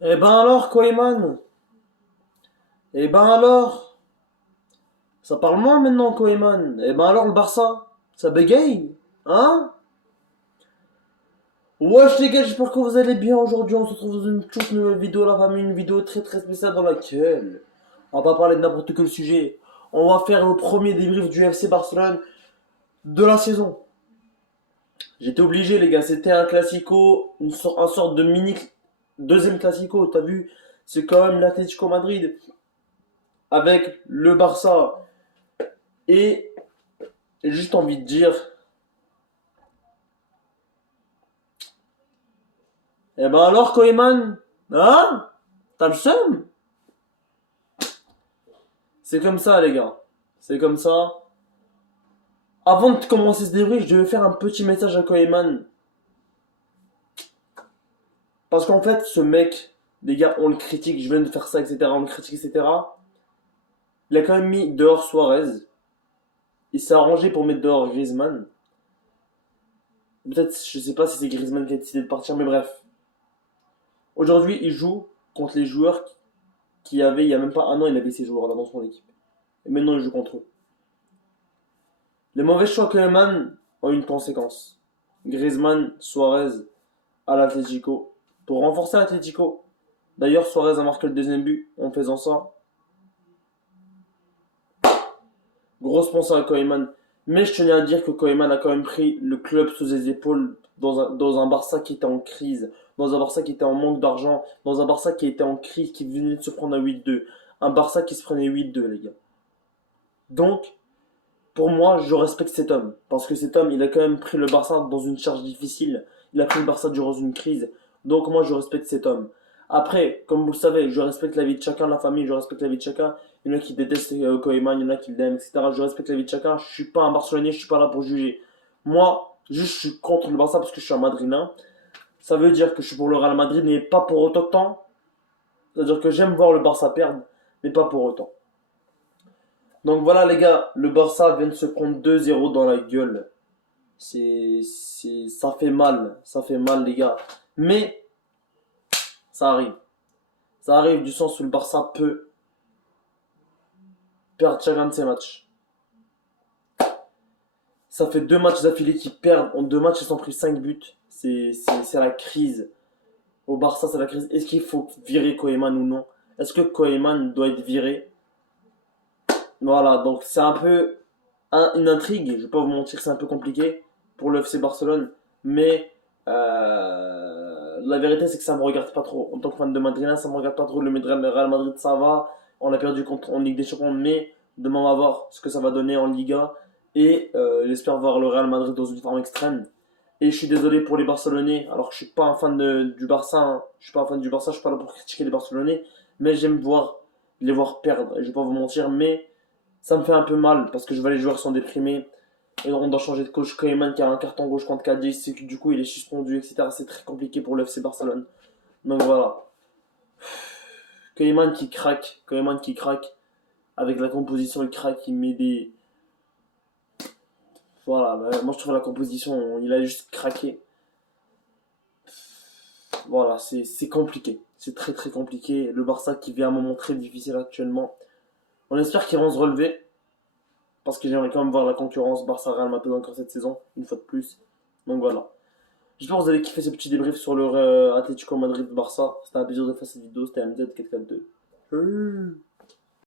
Eh ben alors, Koeman? Eh ben alors? Ça parle moins maintenant, Koeman. Eh ben alors, le Barça? Ça bégaye? Hein? Wesh les gars, j'espère que vous allez bien aujourd'hui. On se retrouve dans une toute nouvelle vidéo, la famille. Une vidéo très très spéciale dans laquelle on va pas parler de n'importe quel sujet. On va faire le premier débrief du FC Barcelone de la saison. J'étais obligé, les gars. C'était un classico, un sorte de mini deuxième classico. T'as vu? C'est quand même l'Atlético Madrid avec le Barça. Et j'ai juste envie de dire, eh ben alors Koeman, hein? T'as le seum? C'est comme ça les gars, c'est comme ça. Avant de commencer ce débrief, je devais faire un petit message à Koeman. Parce qu'en fait, ce mec, les gars, on le critique, je viens de faire ça, etc. On le critique, etc. Il a quand même mis dehors Suarez. Il s'est arrangé pour mettre dehors Griezmann. Peut-être, je sais pas si c'est Griezmann qui a décidé de partir, mais bref. Aujourd'hui, il joue contre les joueurs qui avaient, il y a même pas un an, il avait ces joueurs-là dans son équipe. Et maintenant, il joue contre eux. Les mauvais choix Koeman ont une conséquence. Griezmann, Suarez à l'Atlético. Pour renforcer l'Atlético. D'ailleurs, Suarez a marqué le deuxième but en faisant ça. Grosse pensée à Koeman. Mais je tenais à dire que Koeman a quand même pris le club sous ses épaules dans un Barça qui était en crise, dans un Barça qui était en manque d'argent, dans un Barça qui était en crise, qui venait de se prendre un 8-2. Un Barça qui se prenait 8-2, les gars. Donc, pour moi, je respecte cet homme. Parce que cet homme, il a quand même pris le Barça dans une charge difficile. Il a pris le Barça durant une crise. Donc moi, je respecte cet homme. Après, comme vous le savez, je respecte la vie de chacun, la famille, je respecte la vie de chacun. Il y en a qui détestent Koeman, il y en a qui l'aiment, etc. Je respecte la vie de chacun. Je suis pas un Barcelonais, je suis pas là pour juger. Moi, juste, je suis contre le Barça parce que je suis un Madrilène. Ça veut dire que je suis pour le Real Madrid, mais pas pour autant. C'est-à-dire que j'aime voir le Barça perdre, mais pas pour autant. Donc voilà les gars, le Barça vient de se prendre 2-0 dans la gueule. Ça fait mal les gars. Mais ça arrive. Ça arrive du sens où le Barça peut perdre chacun de ses matchs. Ça fait deux matchs d'affilée qu'ils perdent. En deux matchs, ils ont pris 5 buts. C'est la crise. Au Barça, c'est la crise. Est-ce qu'il faut virer Koeman ou non? Est-ce que Koeman doit être viré? Voilà, donc c'est un peu une intrigue. Je vais pas vous mentir, c'est un peu compliqué pour le FC Barcelone. Mais la vérité, c'est que ça me regarde pas trop. En tant que fan de Madrid, ça me regarde pas trop. Le Real Madrid, ça va. On a perdu contre, en Ligue des Champions, mais demain, on va voir ce que ça va donner en Liga. Et j'espère voir le Real Madrid dans une forme extrême. Et je suis désolé pour les Barcelonais, alors que je suis pas un fan du Barça. Hein. Je suis pas un fan du Barça, je suis pas là pour critiquer les Barcelonais. Mais j'aime les voir perdre. Et je vais pas vous mentir, mais ça me fait un peu mal parce que je vois les joueurs sont déprimés. Et on doit changer de coach. Koeman qui a un carton gauche contre Cadiz, c'est que du coup il est suspendu, etc. C'est très compliqué pour le FC Barcelone. Donc voilà. Koeman qui craque. Avec la composition, il craque, il met des. Voilà, moi je trouve la composition, il a juste craqué. Voilà, c'est compliqué. C'est très très compliqué. Le Barça qui vit un moment très difficile actuellement. On espère qu'ils vont se relever. Parce que j'aimerais quand même voir la concurrence Barça-Real Madrid encore cette saison, une fois de plus. Donc voilà. J'espère que vous avez kiffé ce petit débrief sur le Atlético Madrid-Barça. C'était un plaisir de faire cette vidéo. C'était MZ442.